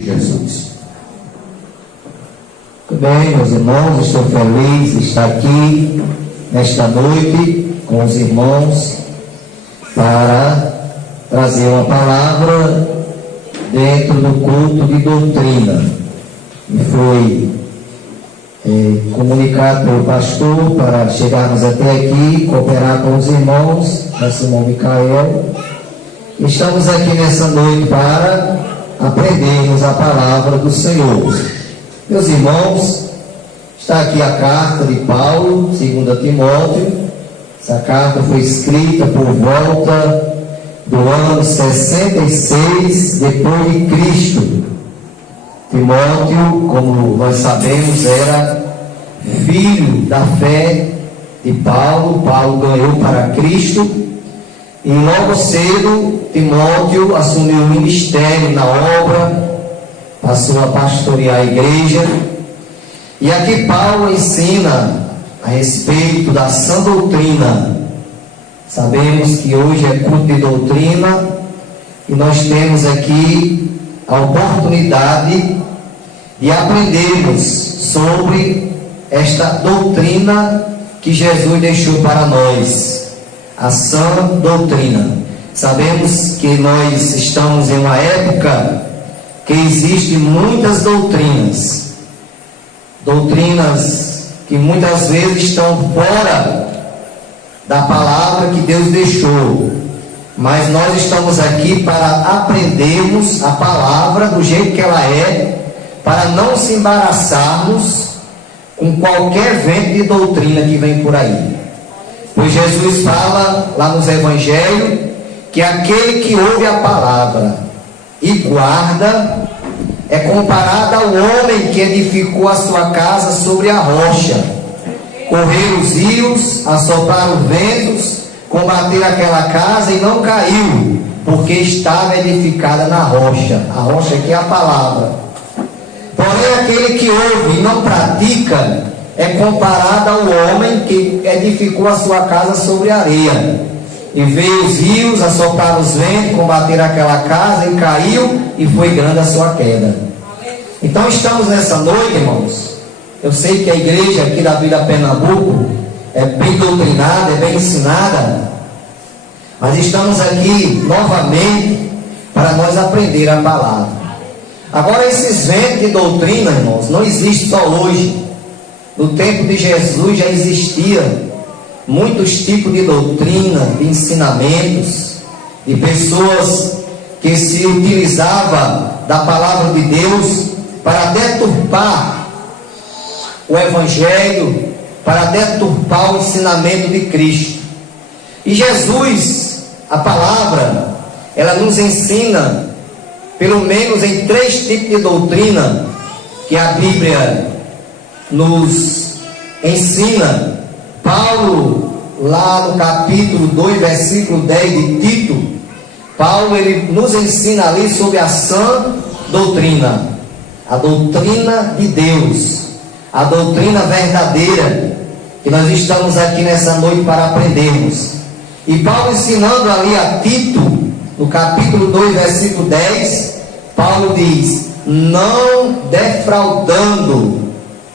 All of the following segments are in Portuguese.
Jesus. Muito bem, meus irmãos, estou feliz de estar aqui nesta noite com os irmãos para trazer uma palavra dentro do culto de doutrina. Me foi comunicado pelo pastor para chegarmos até aqui, cooperar com os irmãos, nosso irmão Micael. Estamos aqui nessa noite para aprendermos a palavra do Senhor. Meus irmãos, está aqui a carta de Paulo, 2 Timóteo. Essa carta foi escrita por volta do ano 66 depois de Cristo. Timóteo, como nós sabemos, era filho da fé de Paulo. Paulo ganhou para Cristo e logo cedo Timóteo assumiu o ministério na obra, passou a pastorear a igreja. E aqui Paulo ensina a respeito da sã doutrina. Sabemos que hoje é culto de doutrina e nós temos aqui a oportunidade de aprendermos sobre esta doutrina que Jesus deixou para nós, a sã doutrina. Sabemos que nós estamos em uma época que existem muitas doutrinas que muitas vezes estão fora da palavra que Deus deixou, mas nós estamos aqui para aprendermos a palavra do jeito que ela é, para não se embaraçarmos com qualquer vento de doutrina que vem por aí. Pois Jesus fala lá nos evangelhos que aquele que ouve a palavra e guarda é comparado ao homem que edificou a sua casa sobre a rocha. Correram os rios, assopraram os ventos, combateram aquela casa e não caiu, porque estava edificada na rocha. A rocha aqui é a palavra. Porém, aquele que ouve e não pratica é comparado ao homem que edificou a sua casa sobre a areia. E veio os rios, assopraram os ventos, combateram aquela casa e caiu, e foi grande a sua queda. Então estamos nessa noite, irmãos. Eu sei que a igreja aqui da Vila Pernambuco é bem doutrinada, é bem ensinada, mas estamos aqui novamente para nós aprender a palavra. Agora, esses ventos de doutrina, irmãos, não existem só hoje. No tempo de Jesus já existia muitos tipos de doutrina, de ensinamentos, de pessoas que se utilizavam da palavra de Deus para deturpar o evangelho, para deturpar o ensinamento de Cristo. E Jesus, a palavra, ela nos ensina pelo menos em 3 tipos de doutrina que a Bíblia nos ensina. Paulo, lá no capítulo 2, versículo 10 de Tito, Paulo ele nos ensina ali sobre a sã doutrina, a doutrina de Deus, a doutrina verdadeira, que nós estamos aqui nessa noite para aprendermos. E Paulo ensinando ali a Tito, no capítulo 2, versículo 10, Paulo diz: não defraudando,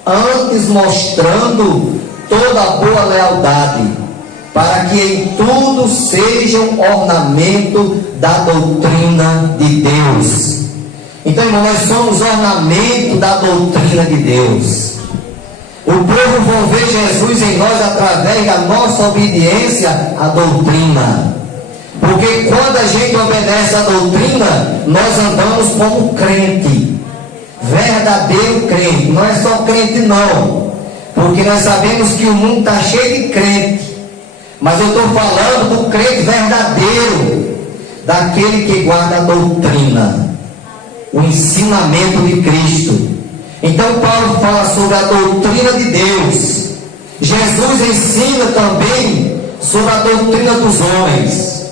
antes mostrando toda a boa lealdade, para que em tudo sejam ornamento da doutrina de Deus. Então, irmão, nós somos ornamento da doutrina de Deus. O povo vai ver Jesus em nós através da nossa obediência à doutrina. Porque quando a gente obedece à doutrina, nós andamos como crente, verdadeiro crente. Não é só crente não, porque nós sabemos que o mundo está cheio de crente, mas eu estou falando do crente verdadeiro, daquele que guarda a doutrina, o ensinamento de Cristo. Então Paulo fala sobre a doutrina de Deus. Jesus ensina também sobre a doutrina dos homens.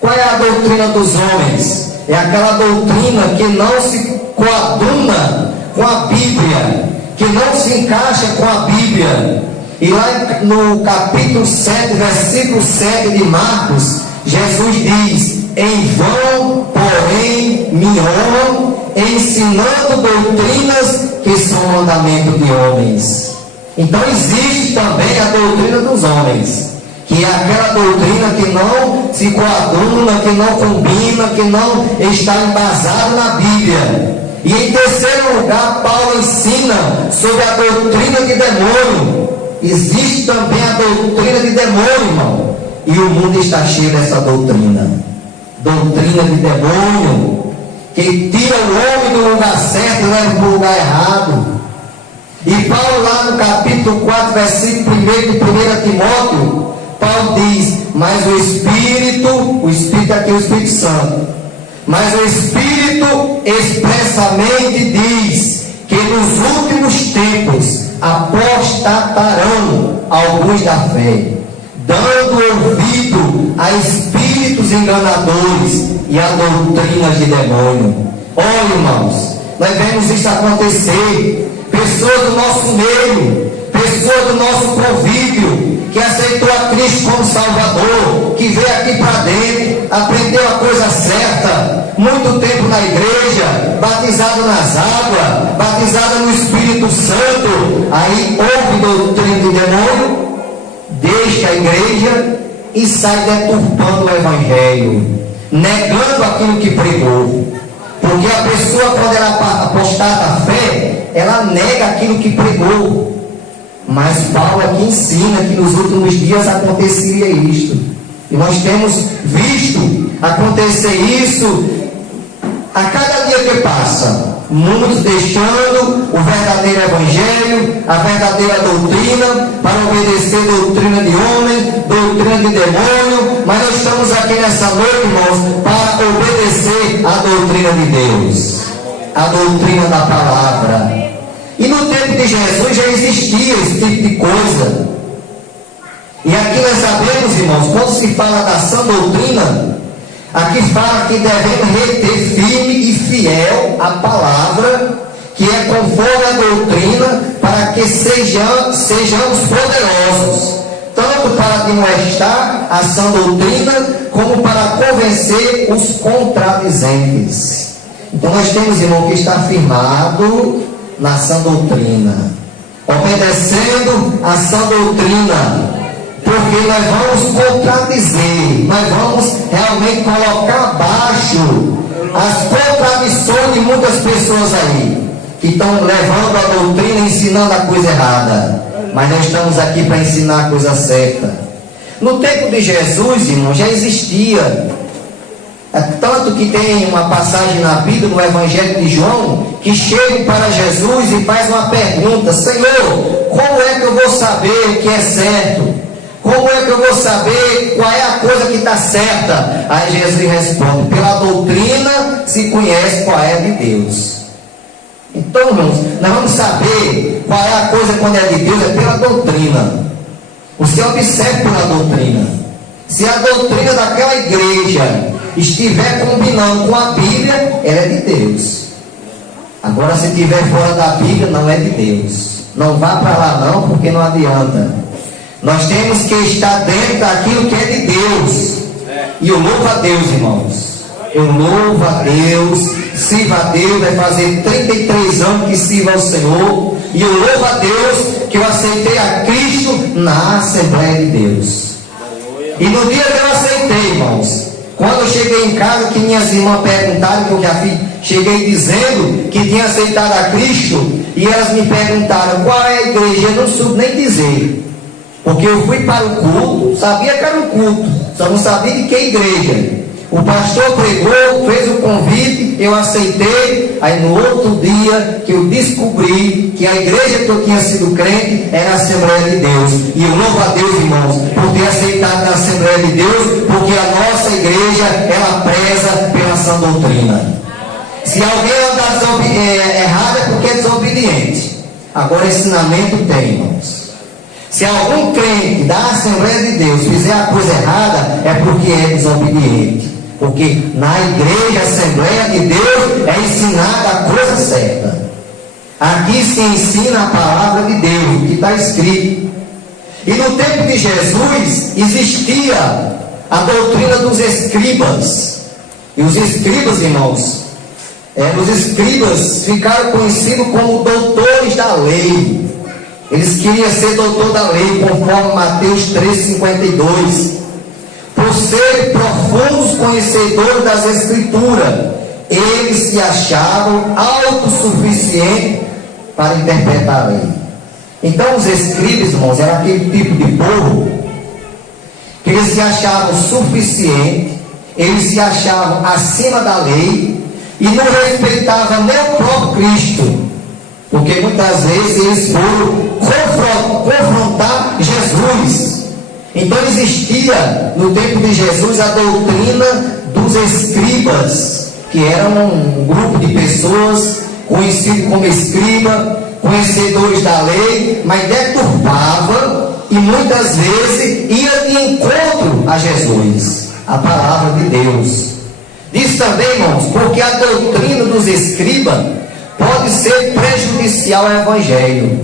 Qual é a doutrina dos homens? É aquela doutrina que não se coaduna com a Bíblia, que não se encaixa com a Bíblia. E lá no capítulo 7, versículo 7 de Marcos, Jesus diz: em vão, porém, me honram ensinando doutrinas que são mandamento de homens. Então existe também a doutrina dos homens, que é aquela doutrina que não se coaduna, que não combina, que não está embasada na Bíblia. E em terceiro lugar, Paulo ensina sobre a doutrina de demônio. Existe também a doutrina de demônio, irmão, e o mundo está cheio dessa doutrina. Doutrina de demônio, que tira o homem do lugar certo e leva para o lugar errado. E Paulo, lá no capítulo 4, versículo 1 de 1 Timóteo, Paulo diz: mas o Espírito aqui é o Espírito Santo, mas o Espírito expressamente diz que nos últimos tempos apostatarão alguns da fé, dando ouvido a espíritos enganadores e a doutrinas de demônio. Olha, irmãos, nós vemos isso acontecer. Pessoas do nosso meio, pessoas do nosso convívio, que aceitou a Cristo como Salvador, que veio aqui para dentro, aprendeu a coisa certa, muito tempo na igreja, batizado nas águas, batizado no Espírito Santo, aí ouve doutrina de demônio, deixa a igreja e sai deturpando o Evangelho, negando aquilo que pregou. Porque a pessoa, quando ela apostata a fé, ela nega aquilo que pregou. Mas Paulo aqui ensina que nos últimos dias aconteceria isto. E nós temos visto acontecer isso a cada dia que passa. Muitos deixando o verdadeiro Evangelho, a verdadeira doutrina, para obedecer doutrina de homem, doutrina de demônio. Mas nós estamos aqui nessa noite, irmãos, para obedecer a doutrina de Deus, a doutrina da palavra. E no tempo de Jesus já existia esse tipo de coisa. E aqui nós sabemos, irmãos, quando se fala da sã doutrina, aqui fala que devemos reter firme e fiel a palavra, que é conforme a doutrina, para que sejamos poderosos, tanto para demonstrar a sã doutrina, como para convencer os contradizentes. Então nós temos, irmão, que está firmado na sã doutrina, obedecendo a sã doutrina, porque nós vamos contradizer, nós vamos realmente colocar abaixo as contradições de muitas pessoas aí, que estão levando a doutrina e ensinando a coisa errada. Mas nós estamos aqui para ensinar a coisa certa. No tempo de Jesus, irmão, já existia. Tanto que tem uma passagem na Bíblia, no Evangelho de João, que chega para Jesus e faz uma pergunta: Senhor, como é que eu vou saber o que é certo? Como é que eu vou saber qual é a coisa que está certa? Aí Jesus responde: pela doutrina se conhece qual é de Deus. Então, irmãos, nós vamos saber qual é a coisa quando é de Deus, é pela doutrina. Você observe pela doutrina. Se a doutrina daquela igreja estiver combinando com a Bíblia, ela é de Deus. Agora, se estiver fora da Bíblia, não é de Deus. Não vá para lá não, porque não adianta. Nós temos que estar dentro daquilo que é de Deus. E eu louvo a Deus, irmãos. Eu louvo a Deus, sirvo a Deus. Vai fazer 33 anos que sirvo ao Senhor. E eu louvo a Deus que eu aceitei a Cristo na Assembleia de Deus. E no dia que eu aceitei, irmãos, quando eu cheguei em casa, que minhas irmãs perguntaram, que eu já cheguei dizendo que tinha aceitado a Cristo, e elas me perguntaram qual é a igreja. Eu não soube nem dizer, porque eu fui para o culto, sabia que era um culto, só não sabia de que igreja. O pastor pregou, fez o convite, eu aceitei. Aí no outro dia que eu descobri que a igreja que eu tinha sido crente era a Assembleia de Deus. E eu louvo a Deus, irmãos, por ter aceitado a Assembleia de Deus, porque a nossa igreja, ela preza pela sã doutrina. Se alguém andar errado é porque é desobediente. Agora ensinamento tem, irmãos. Se algum crente da Assembleia de Deus fizer a coisa errada, é porque é desobediente. Porque na igreja, Assembleia de Deus, é ensinada a coisa certa. Aqui se ensina a palavra de Deus, que está escrito. E no tempo de Jesus, existia a doutrina dos escribas. E os escribas, irmãos, Os escribas ficaram conhecidos como doutores da lei. Eles queriam ser doutor da lei, conforme Mateus 3,52. Por serem profundos conhecedores das Escrituras, eles se achavam autossuficientes para interpretar a lei. Então os escribas, irmãos, eram aquele tipo de povo que eles se achavam suficientes, eles se achavam acima da lei e não respeitavam nem o próprio Cristo, porque muitas vezes eles foram confrontar Jesus. Então existia no tempo de Jesus a doutrina dos escribas, que eram um grupo de pessoas conhecidos como escriba, conhecedores da lei, mas deturpava e muitas vezes ia de encontro a Jesus, a palavra de Deus. Diz também, irmãos, porque a doutrina dos escribas pode ser prejudicial ao Evangelho.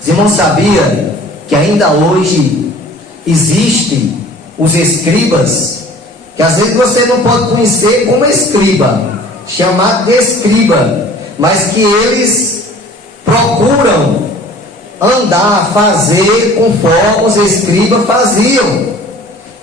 Os irmãos sabiam que ainda hoje existem os escribas, que às vezes você não pode conhecer como escriba, chamado de escriba, mas que eles procuram andar, fazer conforme os escribas faziam,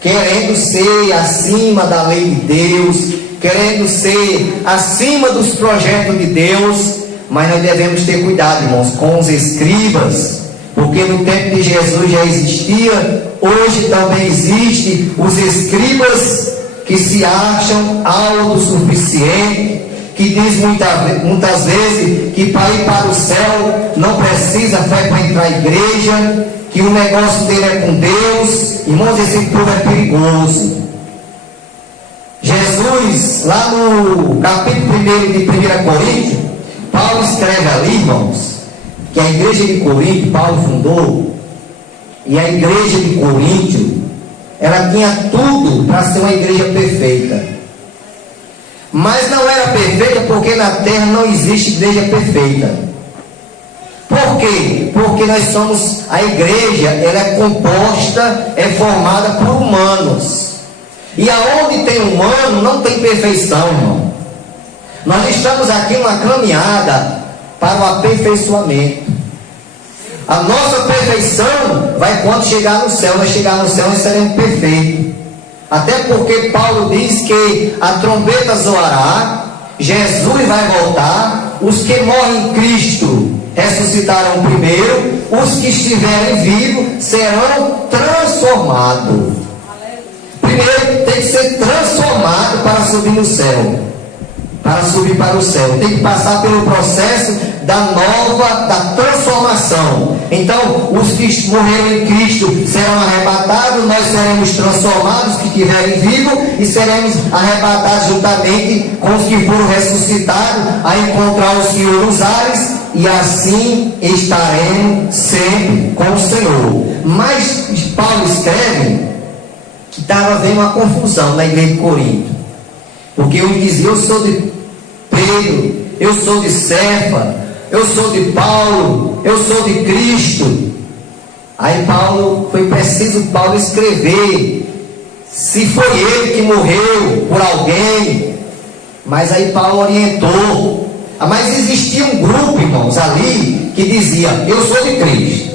querendo ser acima da lei de Deus, querendo ser acima dos projetos de Deus. Mas nós devemos ter cuidado, irmãos, com os escribas, porque no tempo de Jesus já existia, hoje também existe os escribas que se acham autossuficientes, que diz muitas vezes que para ir para o céu não precisa frequentar a igreja, que o negócio dele é com Deus. Irmãos, esse povo é perigoso. Jesus, lá no capítulo 1 de 1 Coríntios, Paulo escreve ali, irmãos, que a igreja de Corinto, Paulo fundou, e a igreja de Corinto, ela tinha tudo para ser uma igreja perfeita. Mas não era perfeita porque na terra não existe igreja perfeita. Por quê? Porque nós somos, a igreja, ela é composta, é formada por humanos. E aonde tem humano, não tem perfeição, irmão. Nós estamos aqui numa caminhada para o aperfeiçoamento. A nossa perfeição vai quando chegar no céu. Nós chegar no céu, nós seremos perfeitos. Até porque Paulo diz que a trombeta soará, Jesus vai voltar, os que morrem em Cristo ressuscitarão primeiro, os que estiverem vivos serão transformados. Primeiro tem que ser transformado para subir no céu, para subir para o céu, tem que passar pelo processo da transformação. Então, os que morreram em Cristo serão arrebatados, nós seremos transformados, que estiverem vivos, e seremos arrebatados juntamente com os que foram ressuscitados a encontrar o Senhor nos ares, e assim estaremos sempre com o Senhor. Mas Paulo escreve que estava havendo uma confusão na igreja de Corinto, porque um dizia: eu sou de Pedro, eu sou de Cefa, eu sou de Paulo, eu sou de Cristo. Aí foi preciso Paulo escrever se foi ele que morreu por alguém. Mas aí Paulo orientou. Mas existia um grupo, irmãos, ali que dizia: eu sou de Cristo.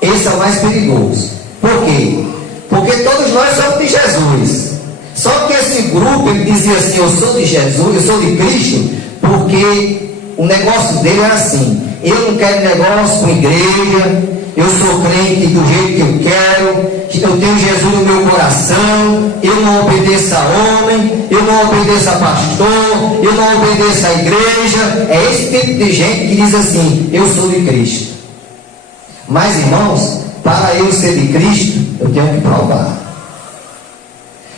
Esse é o mais perigoso. Por quê? Porque todos nós somos de Jesus. Só que esse grupo, ele dizia assim: eu sou de Jesus, eu sou de Cristo, porque o negócio dele era assim: eu não quero negócio com igreja, eu sou crente do jeito que eu quero, eu tenho Jesus no meu coração, eu não obedeço a homem, eu não obedeço a pastor, eu não obedeço a igreja. É esse tipo de gente que diz assim: eu sou de Cristo. Mas, irmãos, para eu ser de Cristo, eu tenho que provar.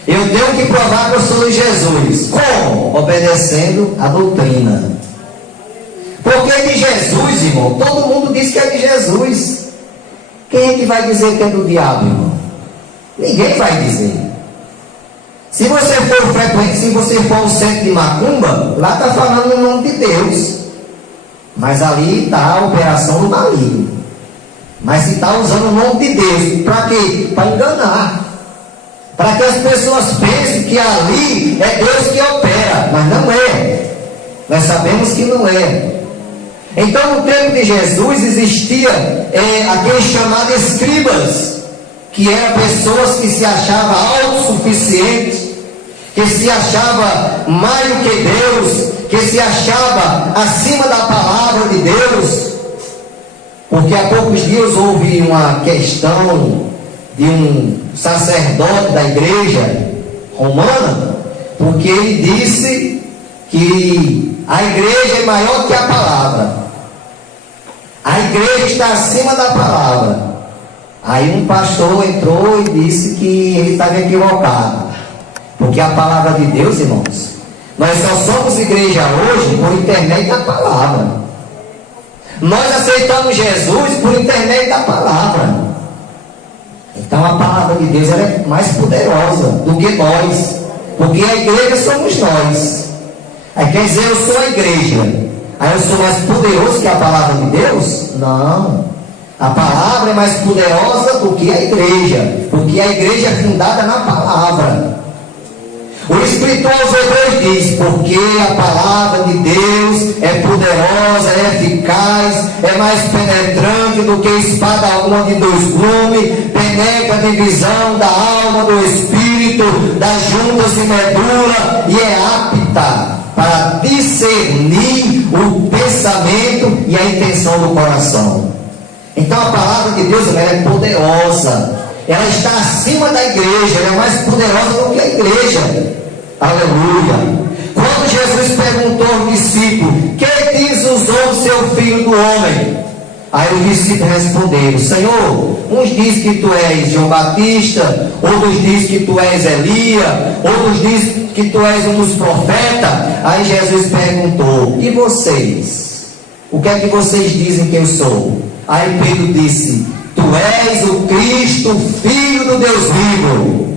Eu tenho que provar que eu sou de Jesus. Como? Obedecendo a doutrina. Porque de Jesus, irmão, todo mundo diz que é de Jesus. Quem é que vai dizer que é do diabo, irmão? Ninguém vai dizer. Se você for frequente, se você for ao centro de macumba, lá está falando o nome de Deus. Mas ali está a operação do maligno. Mas se está usando o nome de Deus, para quê? Para enganar. Para que as pessoas pensem que ali é Deus que opera. era, mas não é. Nós sabemos que não é. Então, no tempo de Jesus existia aqueles chamados escribas, que eram pessoas que se achavam autossuficientes, que se achava mais do que Deus, que se achava acima da palavra de Deus. Porque há poucos dias houve uma questão de um sacerdote da igreja romana, porque ele disse que a igreja é maior que a palavra, a igreja está acima da palavra. Aí um pastor entrou e disse que ele estava equivocado, porque a palavra de Deus, irmãos, nós só somos igreja hoje por intermédio da palavra. Nós aceitamos Jesus por intermédio da palavra. Então a palavra de Deus ela é mais poderosa do que nós, porque a igreja somos nós. Aí quer dizer, eu sou a igreja, aí eu sou mais poderoso que a palavra de Deus? Não. A palavra é mais poderosa do que a igreja, porque a igreja é fundada na palavra. O escritor aos Hebreus diz: porque a palavra de Deus é poderosa, é eficaz, é mais penetrante do que espada alguma de dois gumes, penetra a divisão da alma, do espírito, das juntas e medula, e é apta para discernir o pensamento e a intenção do coração. Então a palavra de Deus ela é poderosa, ela está acima da igreja, ela é mais poderosa do que a igreja. Aleluia. Quando Jesus perguntou aos discípulos: quem diz os homens ser o filho do homem? Aí os discípulos responderam: Senhor, uns dizem que tu és João Batista, outros dizem que tu és Elias, outros dizem que tu és um dos profetas. Aí Jesus perguntou: e vocês? O que é que vocês dizem que eu sou? Aí Pedro disse: tu és o Cristo, Filho do Deus vivo.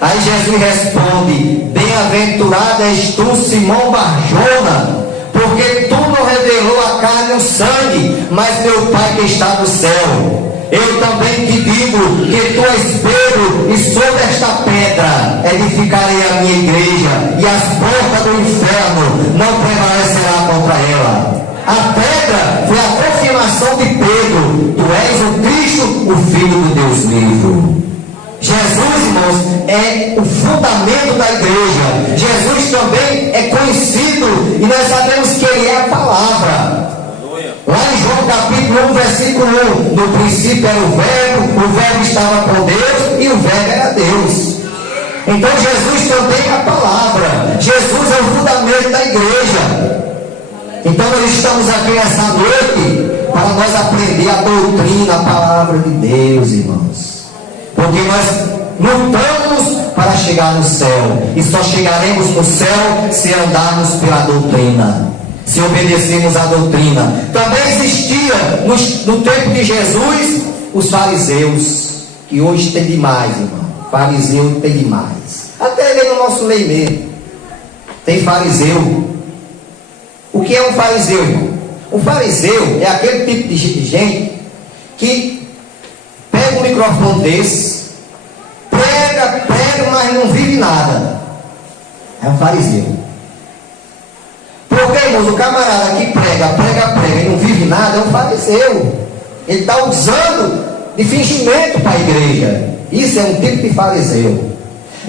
Aí Jesus responde: bem-aventurado és tu, Simão Barjona, porque tu não revelou a carne e o sangue, mas meu Pai que está no céu. Eu também te digo que tu és Pedro, e sobre esta pedra edificarei a minha igreja, e as portas do inferno não prevalecerá contra ela. A pedra foi a confirmação de Pedro: tu és o Cristo, o Filho do Deus vivo. Jesus, irmãos, é o fundamento da igreja. Jesus também é conhecido, e nós sabemos que Ele é a palavra. Lá em João capítulo 1, versículo 1: no princípio era o verbo estava com Deus, e o verbo era Deus. Então Jesus também é a palavra. Jesus é o fundamento da igreja. Então nós estamos aqui nessa noite para nós aprender a doutrina, a palavra de Deus, irmãos. Porque nós lutamos para chegar no céu, e só chegaremos no céu se andarmos pela doutrina, se obedecermos à doutrina. Também existia no tempo de Jesus os fariseus, que hoje tem demais, irmão. Fariseu tem demais. Até ali no nosso lei mesmo tem fariseu. O que é um fariseu, irmão? Um fariseu é aquele tipo de gente que pega um microfone desse, prega, mas não vive nada. É um fariseu. Porque, irmãos, o camarada que prega e não vive nada é um fariseu. Ele está usando de fingimento para a igreja. Isso é um tipo de fariseu.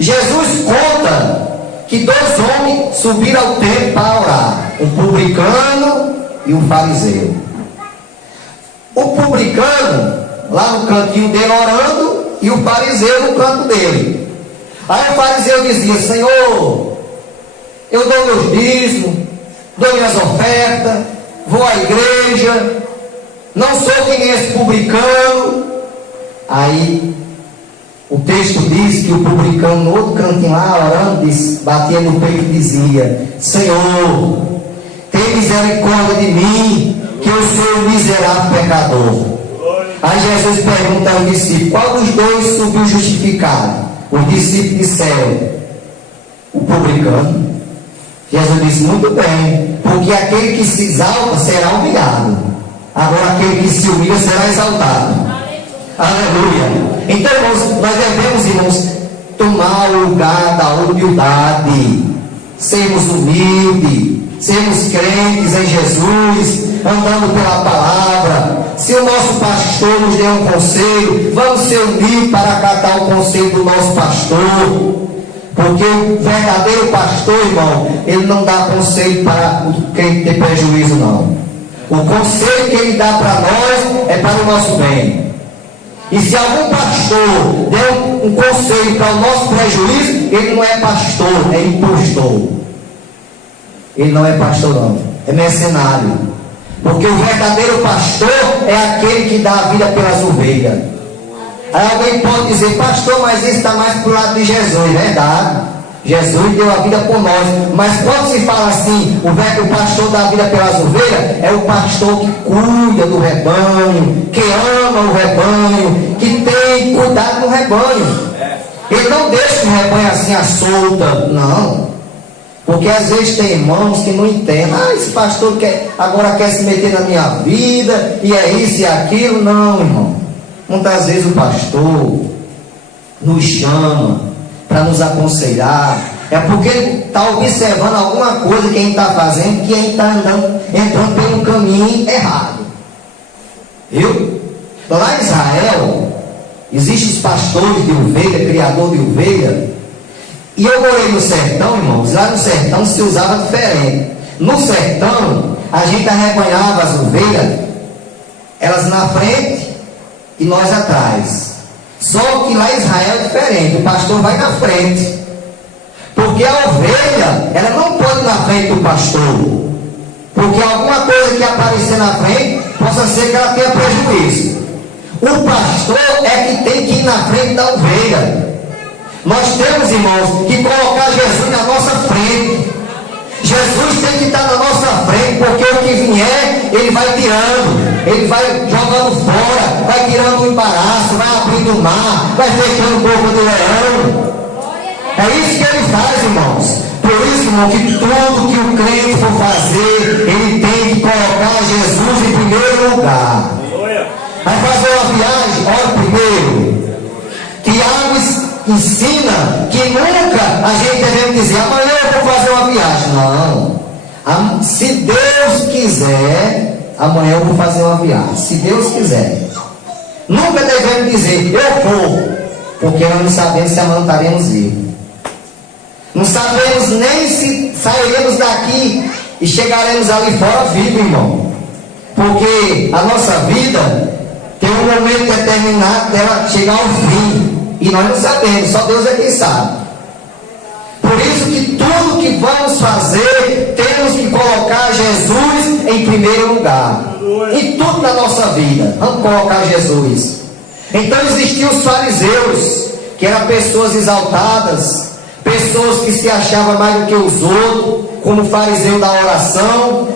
Jesus conta que dois homens subiram ao templo para orar: um publicano e um fariseu. O publicano lá no cantinho dele orando, e o fariseu no canto dele. Aí o fariseu dizia: Senhor, eu dou meus dízimos, dou minhas ofertas, vou à igreja, não sou que nem esse publicano. Aí o texto diz que o publicano no outro cantinho lá orando, batia no peito e dizia: Senhor, tem misericórdia de mim, que eu sou um miserável pecador. Aí Jesus pergunta ao discípulo: qual dos dois subiu justificado? Os discípulos disseram: o publicano. Jesus disse: muito bem, porque aquele que se exalta será humilhado, agora aquele que se humilha será exaltado. Aleluia. Então, irmãos, nós devemos, irmãos, tomar o lugar da humildade. sermos humildes, sermos crentes em Jesus, andando pela palavra. Se o nosso pastor nos der um conselho, vamos ser humildes para acatar o conselho do nosso pastor. Porque o verdadeiro pastor, irmão, ele não dá conselho para quem tem prejuízo, não. O conselho que ele dá para nós é para o nosso bem. E se algum pastor der um conselho para o nosso prejuízo, ele não é pastor, é impostor. Ele não é pastor, não, é mercenário. Porque o verdadeiro pastor é aquele que dá a vida pelas ovelhas. Aí alguém pode dizer, pastor, mas isso está mais para o lado de Jesus. Verdade, Jesus deu a vida por nós. Mas quando se fala assim, o pastor dá a vida pelas ovelhas, é o pastor que cuida do rebanho, que ama o rebanho, que tem cuidado do rebanho. Ele não deixa o rebanho assim à solta, não. Porque às vezes tem irmãos que não entendem. Esse pastor agora quer se meter na minha vida, e é isso e aquilo. Não, irmão. Muitas vezes o pastor nos chama para nos aconselhar. É porque ele está observando alguma coisa que a gente está fazendo, que a gente está entrando pelo caminho errado. Viu? Lá em Israel, existem os pastores de ovelha, criador de ovelha. E eu morei no sertão, irmãos. Lá no sertão se usava diferente. No sertão, a gente arrebanhava as ovelhas, elas na frente e nós atrás. Só que lá em Israel é diferente. O pastor vai na frente. Porque a ovelha, ela não pode ir na frente do pastor. Porque alguma coisa que aparecer na frente, possa ser que ela tenha prejuízo. O pastor é que tem que ir na frente da ovelha. Nós temos, irmãos, que colocar Jesus na nossa frente. Jesus tem que estar na nossa frente, porque o que vier, ele vai tirando, ele vai jogando fora, vai tirando o embaraço, vai abrindo o mar, vai fechando o corpo do leão. É isso que ele faz, irmãos. Por isso, irmão, que tudo que o crente for fazer, ele tem que colocar Jesus em primeiro lugar. Vai fazer uma viagem, olha primeiro. Tiago ensina que nunca a gente deve dizer, amanhã eu vou fazer uma viagem. Não. Se Deus quiser, amanhã eu vou fazer uma viagem. Se Deus quiser. Nunca devemos dizer, eu vou. Porque nós não sabemos se amanhã estaremos vivos. Não sabemos nem se sairemos daqui e chegaremos ali fora vivos, irmão. Porque a nossa vida tem um momento determinado dela chegar ao fim. E nós não sabemos, só Deus é quem sabe. Por isso que tudo que vamos fazer, temos que colocar Jesus em primeiro lugar. Em tudo na nossa vida, vamos colocar Jesus. Então existiam os fariseus, que eram pessoas exaltadas, pessoas que se achavam mais do que os outros, como o fariseu da oração,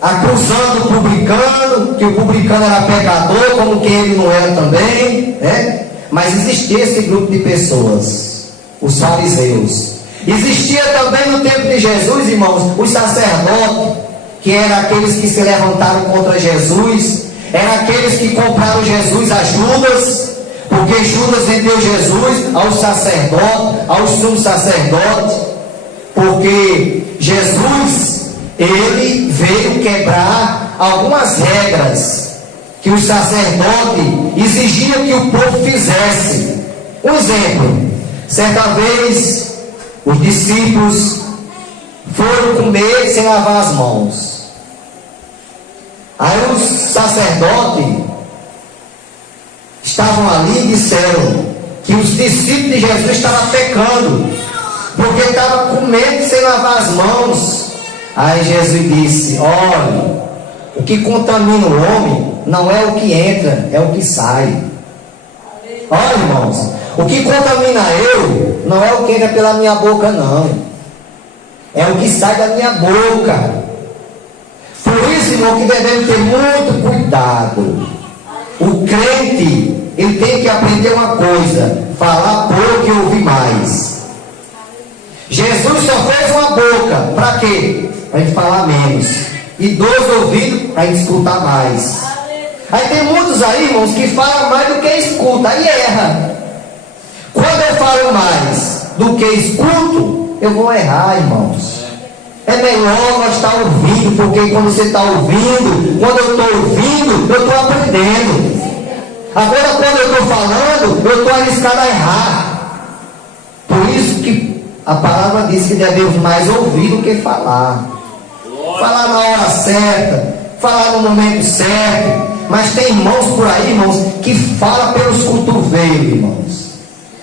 acusando o publicano, que o publicano era pecador, como quem ele não era também, né? Mas existia esse grupo de pessoas, os fariseus. Existia também no tempo de Jesus, irmãos, os sacerdotes, que eram aqueles que se levantaram contra Jesus, eram aqueles que compraram Jesus a Judas, porque Judas vendeu Jesus aos sacerdotes, aos sumos sacerdotes, porque Jesus, ele veio quebrar algumas regras que os sacerdotes exigiam que o povo fizesse. Um exemplo: certa vez os discípulos foram comer sem lavar as mãos. Aí os sacerdotes estavam ali e disseram que os discípulos de Jesus estavam pecando, porque estavam comendo sem lavar as mãos. Aí Jesus disse: olha, o que contamina o homem não é o que entra, é o que sai. Olha, irmãos, o que contamina eu não é o que entra pela minha boca, não. É o que sai da minha boca. Por isso, irmão, que devemos ter muito cuidado. O crente, ele tem que aprender uma coisa: falar pouco e ouvir mais. Jesus só fez uma boca, para quê? Para a gente falar menos. E 2 ouvidos para a gente escutar mais. Aí tem muitos aí, irmãos, que falam mais do que escuta, aí erra. Quando eu falo mais do que escuto, eu vou errar, irmãos. É melhor nós estar ouvindo, porque quando você está ouvindo, quando eu estou ouvindo, eu estou aprendendo. Agora, quando eu estou falando, eu estou arriscado a errar. Por isso que a palavra diz que devemos mais ouvir do que falar. Falar na hora certa, falar no momento certo. Mas tem irmãos por aí, irmãos, que falam pelos cotovelos, irmãos.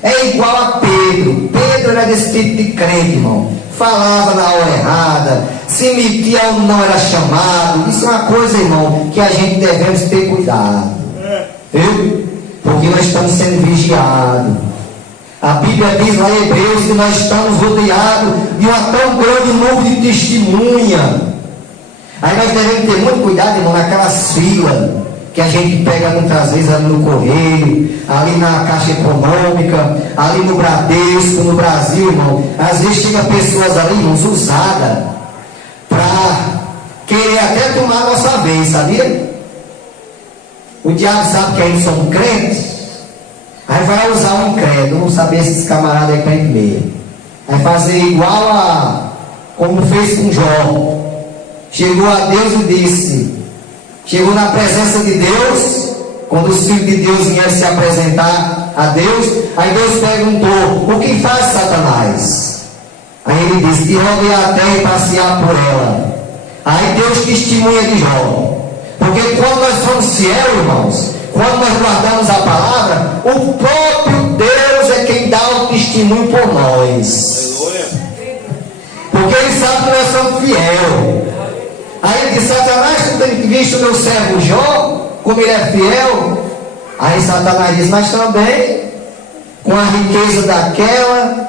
É igual a Pedro. Pedro era desse tipo de crente, irmão. Falava na hora errada, se metia onde não era chamado. Isso é uma coisa, irmão, que a gente devemos ter cuidado. Viu? Porque nós estamos sendo vigiados. A Bíblia diz lá em Hebreus que nós estamos rodeados de uma tão grande nuvem de testemunha. Aí nós devemos ter muito cuidado, irmão, naquelas filas que a gente pega muitas vezes ali no Correio, ali na Caixa Econômica, ali no Bradesco, no Brasil, irmão. Às vezes chega pessoas ali, irmãos, usadas para querer até tomar a nossa vez, sabia? O diabo sabe que a gente somos crentes, aí vai usar um incrédulo, não saber se esse camarada é crente mesmo. Vai fazer igual a como fez com Jó. Chegou a Deus e disse, chegou na presença de Deus, quando os filhos de Deus vieram se apresentar a Deus, aí Deus perguntou, o que faz Satanás? Aí ele disse, de rodear a terra e passear por ela. Aí Deus testemunha de Jó. Porque quando nós somos fiéis, irmãos, quando nós guardamos a palavra, o próprio Deus é quem dá o testemunho por nós. Porque ele sabe que nós somos fiéis. Aí ele disse, Satanás, tu tem visto o meu servo Jó, como ele é fiel? Aí Satanás diz, mas também, com a riqueza daquela,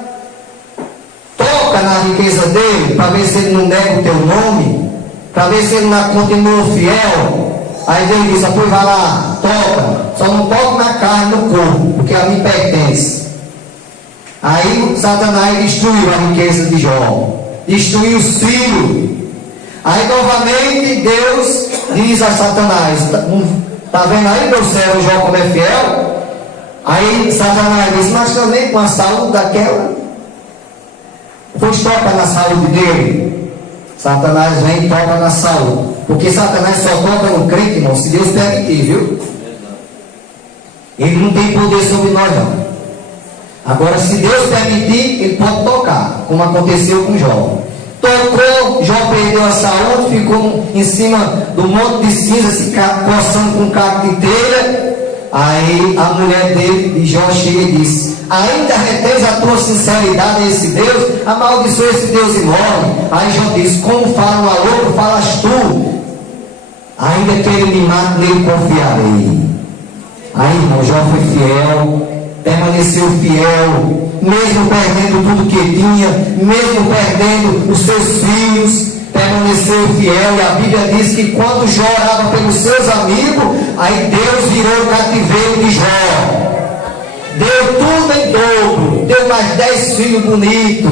toca na riqueza dele, para ver se ele não nega o teu nome, para ver se ele não continua fiel. Aí Deus diz, pois vai lá, toca, só não toca na carne, no corpo, porque a mim pertence. Aí Satanás destruiu a riqueza de Jó, destruiu os filhos. Aí novamente Deus diz a Satanás, está vendo aí meu servo Jó como é fiel? Aí Satanás diz, mas também com a saúde daquela, pois toca na saúde dele. Satanás vem e toca na saúde, porque Satanás só toca no crente, irmão, se Deus permitir, viu? Ele não tem poder sobre nós, não. Agora, se Deus permitir, ele pode tocar, como aconteceu com Jó. Tocou, Jó perdeu a saúde, ficou em cima do monte de cinza, se coçando com um caco de telha. Aí a mulher dele, de Jó, chega e disse, ainda retens a tua sinceridade a esse Deus? Amaldiçoa esse Deus e morre. Aí Jó disse, como fala um a outro, falas tu. Ainda que ele me mate, nele confiarei. Aí, irmão, Jó foi fiel, permaneceu fiel, mesmo perdendo tudo que tinha, mesmo perdendo os seus filhos, permaneceu fiel. E a Bíblia diz que quando Jó orava pelos seus amigos, aí Deus virou o cativeiro de Jó, deu tudo em dobro, deu mais 10 filhos bonitos,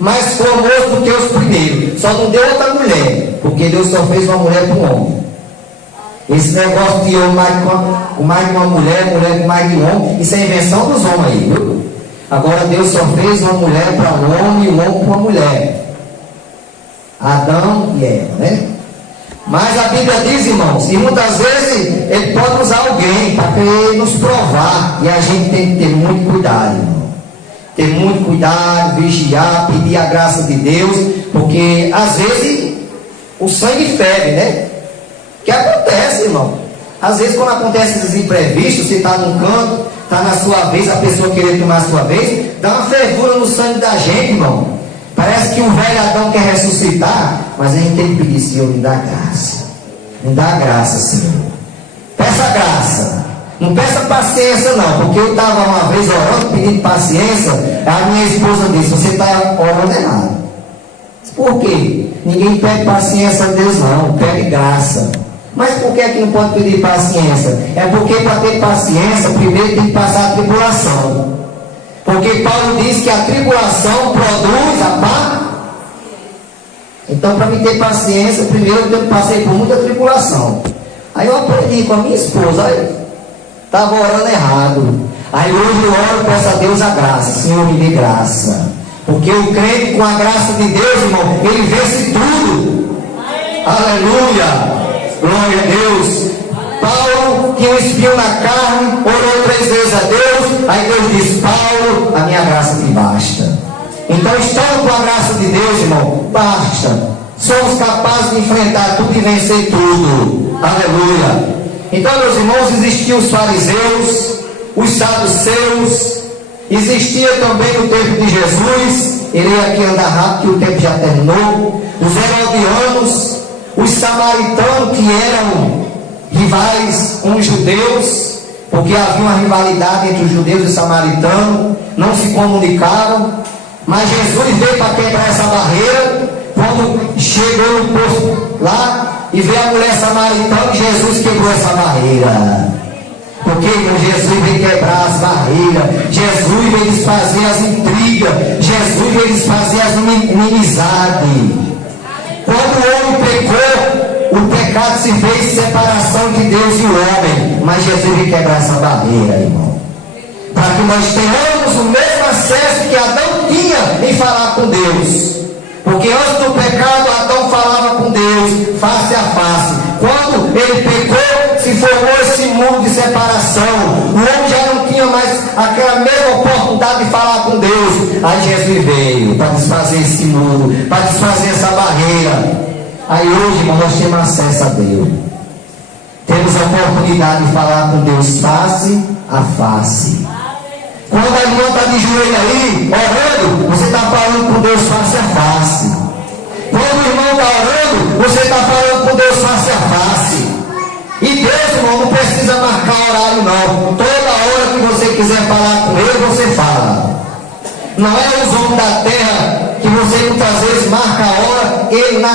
mais formosos do que os primeiros. Só não deu outra mulher, porque Deus só fez uma mulher para um homem. Esse negócio de homem com mais de uma mulher, mulher com mais de um homem, isso é invenção dos homens aí, viu? Agora Deus só fez uma mulher para um homem e um homem para uma mulher. Adão e Eva, né? Mas a Bíblia diz, irmãos, e muitas vezes ele pode usar alguém para querer nos provar. E a gente tem que ter muito cuidado, irmão. Ter muito cuidado, vigiar, pedir a graça de Deus, porque às vezes o sangue ferve, né? Que acontece, irmão. Às vezes quando acontece esses imprevistos, você está num canto, está na sua vez, a pessoa querer tomar a sua vez, dá uma fervura no sangue da gente, irmão. Parece que o velho Adão quer ressuscitar, mas a gente tem que pedir, Senhor, me dá graça. Me dá graça, Senhor. Peça graça. Não peça paciência, não, porque eu estava uma vez orando, pedindo paciência, a minha esposa disse, você está orando errado. Por quê? Ninguém pede paciência a Deus, não, pede graça. Mas por que é que não pode pedir paciência? É porque para ter paciência, primeiro tem que passar a tribulação. Porque Paulo diz que a tribulação produz a paz. Então, para me ter paciência, primeiro eu passei por muita tribulação. Aí eu aprendi com a minha esposa, aí estava orando errado. Aí hoje eu oro e peço a Deus a graça. Senhor, me dê graça. Porque o crente, com a graça de Deus, irmão, ele vence tudo. Aleluia! Glória a Deus. Paulo, que um espinho na carne, orou 3 vezes a Deus. Aí Deus diz: Paulo, a minha graça te basta. Então, estando com a graça de Deus, irmão, basta. Somos capazes de enfrentar tudo e vencer tudo. Aleluia. Então, meus irmãos, existiam os fariseus, os saduceus, existia também no tempo de Jesus, irei aqui andar rápido que o tempo já terminou, os herodianos, os samaritanos, que eram rivais com os judeus, porque havia uma rivalidade entre os judeus e os samaritanos, não se comunicavam, mas Jesus veio para quebrar essa barreira. Quando chegou no posto lá e veio a mulher samaritana, Jesus quebrou essa barreira. Porque, irmão, Jesus veio quebrar as barreiras, Jesus veio desfazer as intrigas, Jesus veio desfazer as inimizades. Quando o homem pecou, o pecado se fez separação de Deus e o homem, mas Jesus veio quebrar essa barreira, irmão, para que nós tenhamos o mesmo acesso que Adão tinha em falar com Deus. Porque antes do pecado, Adão falava com Deus face a face. Quando ele pecou, se formou esse muro de separação. O homem já não tinha mais aquela mesma oportunidade de falar com Deus. Aí Jesus veio para desfazer esse muro, para desfazer essa barreira. Aí hoje, irmão, nós temos acesso a Deus. Temos a oportunidade de falar com Deus face a face. Quando a irmã está de joelho aí, orando, você está falando com Deus face a face. Quando o irmão está orando, você está falando com Deus face a face. E Deus, irmão, não precisa marcar horário, não. Toda hora que você quiser falar com Ele, você fala. Não é os homens da terra que você muitas vezes marca a hora, ele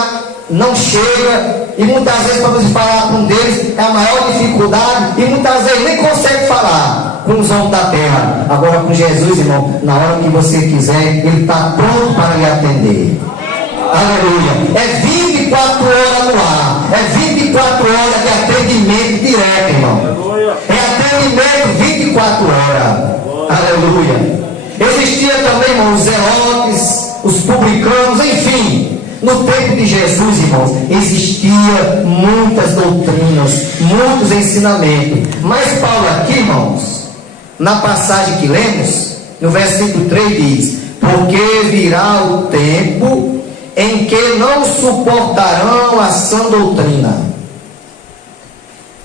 não chega. E muitas vezes, para você falar com Deus, é a maior dificuldade. E muitas vezes nem consegue falar com os homens da terra. Agora, com Jesus, irmão, na hora que você quiser, Ele está pronto para lhe atender. Aleluia. É 24 horas no ar. É 24 horas de atendimento direto, irmão. É atendimento 24 horas. Aleluia. Existia também, irmão, os zelotes, os publicanos, enfim. No tempo de Jesus, irmãos, existia muitas doutrinas, muitos ensinamentos. Mas Paulo aqui, irmãos, na passagem que lemos, no versículo 3 diz: porque virá o tempo em que não suportarão a sã doutrina.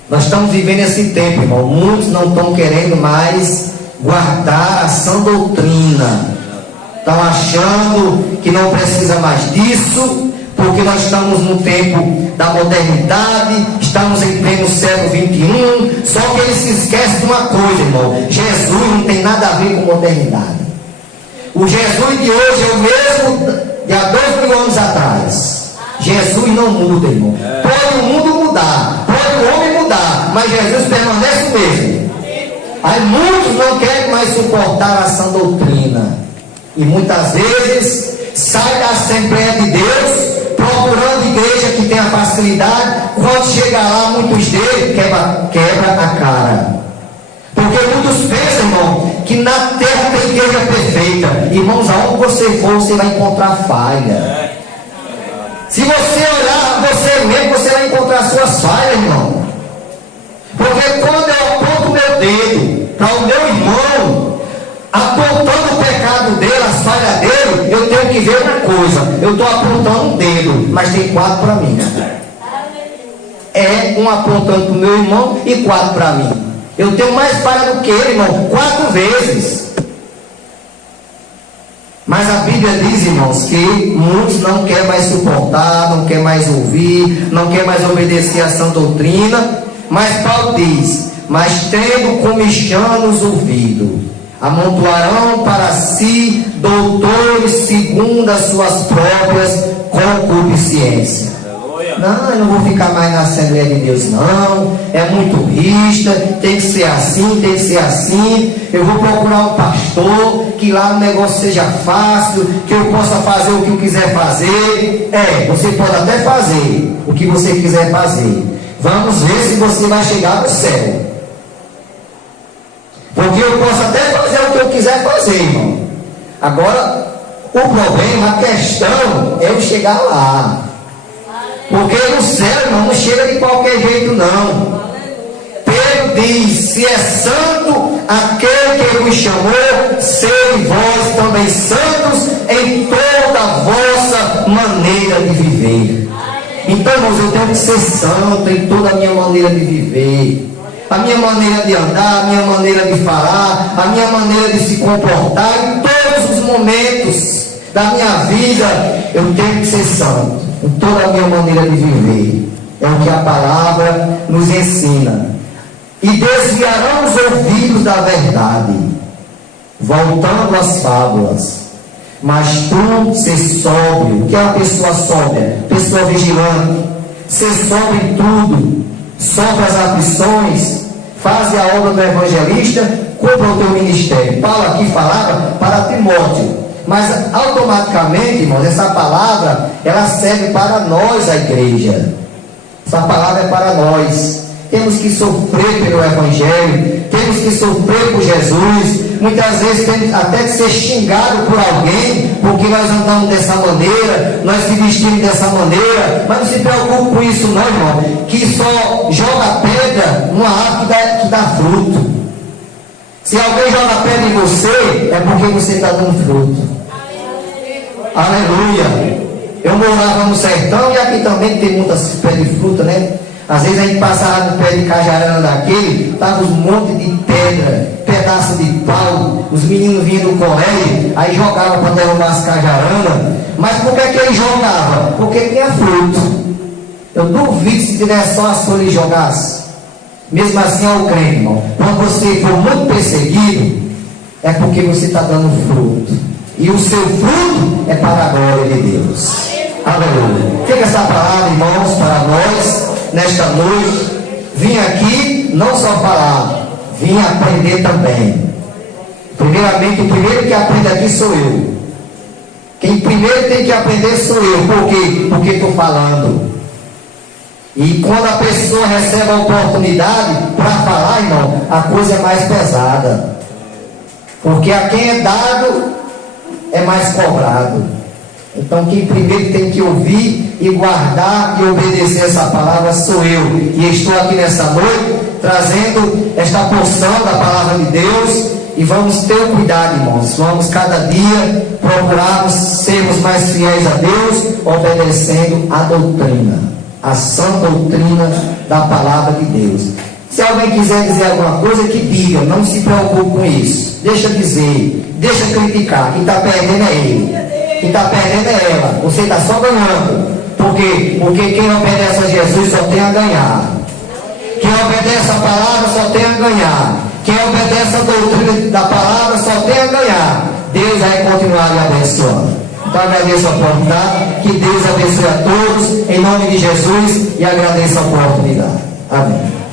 Nós estamos vivendo esse tempo, irmão. Muitos não estão querendo mais guardar a sã doutrina. Estão achando que não precisa mais disso, porque nós estamos no tempo da modernidade, estamos em pleno século 21. Só que eles se esquecem de uma coisa, irmão: Jesus não tem nada a ver com modernidade. O Jesus de hoje é o mesmo de há 2000 anos atrás. Jesus não muda, irmão. Pode o mundo mudar, pode o homem mudar, mas Jesus permanece o mesmo. Aí muitos não querem mais suportar a sã doutrina. E muitas vezes sai da Assembleia de Deus procurando igreja que tenha facilidade. Quando chega lá, muitos deles quebra a cara. Porque muitos pensam, irmão, que na terra tem igreja perfeita. Irmãos, aonde você for, você vai encontrar falha. Se você olhar você mesmo, você vai encontrar suas falhas, irmão. Porque quando eu aponto o meu dedo para o meu irmão, apontando o pecado dele, as falhas dele, eu tenho que ver uma coisa: eu estou apontando um dedo, mas tem 4 para mim. É um apontando para o meu irmão e 4 para mim. Eu tenho mais falha do que ele, irmão, 4 vezes. Mas a Bíblia diz, irmãos, que muitos não querem mais suportar, não querem mais ouvir, não querem mais obedecer a sã doutrina. Mas Paulo diz: mas tendo comichão os ouvidos, amontoarão para si doutores segundo as suas próprias concupiscências. Não, eu não vou ficar mais na Assembleia de Deus, não. É muito rígida, tem que ser assim, tem que ser assim. Eu vou procurar um pastor, que lá o negócio seja fácil, que eu possa fazer o que eu quiser fazer. Você pode até fazer o que você quiser fazer. Vamos ver se você vai chegar no céu. Porque eu posso até fazer o que eu quiser fazer, irmão. Agora, O problema, a questão é eu chegar lá. Porque no céu, irmão, não chega de qualquer jeito, não. Pedro diz: se é santo aquele que vos chamou, sede vós também santos em toda a vossa maneira de viver. Então, irmãos, eu tenho que ser santo em toda a minha maneira de viver. A minha maneira de andar, a minha maneira de falar, a minha maneira de se comportar, em todos os momentos da minha vida, eu tenho que ser santo em toda a minha maneira de viver. É o que a palavra nos ensina. E desviarão os ouvidos da verdade, voltando às fábulas. Mas tu ser sóbrio. O que é uma pessoa sóbria? Pessoa vigilante. Ser sóbrio em tudo. Sofre as aflições. Faz a obra do evangelista. Cumpra o teu ministério. Paulo aqui falava para Timóteo. Mas automaticamente, irmãos, essa palavra ela serve para nós, a igreja. Essa palavra é para nós. Temos que sofrer pelo Evangelho, temos que sofrer por Jesus. Muitas vezes temos até que ser xingado por alguém, porque nós andamos dessa maneira, nós se vestimos dessa maneira. Mas não se preocupe com isso não, irmão, que só joga pedra numa árvore que dá fruto. Se alguém joga pedra em você, é porque você está dando fruto. Aleluia. Eu morava no sertão e aqui também tem muitas pés de fruta, né? Às vezes a gente passava no pé de cajarana daquele, estava um monte de pedra, pedaço de pau, os meninos vinham do colégio, aí jogavam para derrubar as cajaranas. Mas por que ele jogava? Porque tinha fruto. Eu duvido se tivesse só as folhas e jogasse. Mesmo assim é o crente, irmão. Quando você for muito perseguido, é porque você está dando fruto. E o seu fruto é para a glória de Deus. Aleluia. Fica essa palavra, irmãos, para nós. Nesta noite, vim aqui não só falar, vim aprender também. Primeiramente, o primeiro que aprende aqui sou eu. Quem primeiro tem que aprender sou eu. Por quê? Porque estou falando. E quando a pessoa recebe a oportunidade para falar, irmão, a coisa é mais pesada. Porque a quem é dado, é mais cobrado. Então quem primeiro tem que ouvir e guardar e obedecer essa palavra sou eu. E estou aqui nessa noite trazendo esta porção da palavra de Deus. E vamos ter cuidado, irmãos. Vamos cada dia procurarmos sermos mais fiéis a Deus, obedecendo a doutrina, a sã doutrina da palavra de Deus. Se alguém quiser dizer alguma coisa, que diga, não se preocupe com isso. Deixa dizer, deixa criticar. Quem está perdendo é ele. Quem está perdendo é ela. Você está só ganhando. Por quê? Porque quem obedece a Jesus só tem a ganhar. Quem obedece a palavra só tem a ganhar. Quem obedece a doutrina da palavra só tem a ganhar. Deus vai continuar lhe abençoando. Então agradeço a oportunidade. Que Deus abençoe a todos. Em nome de Jesus. E agradeço a oportunidade. Amém.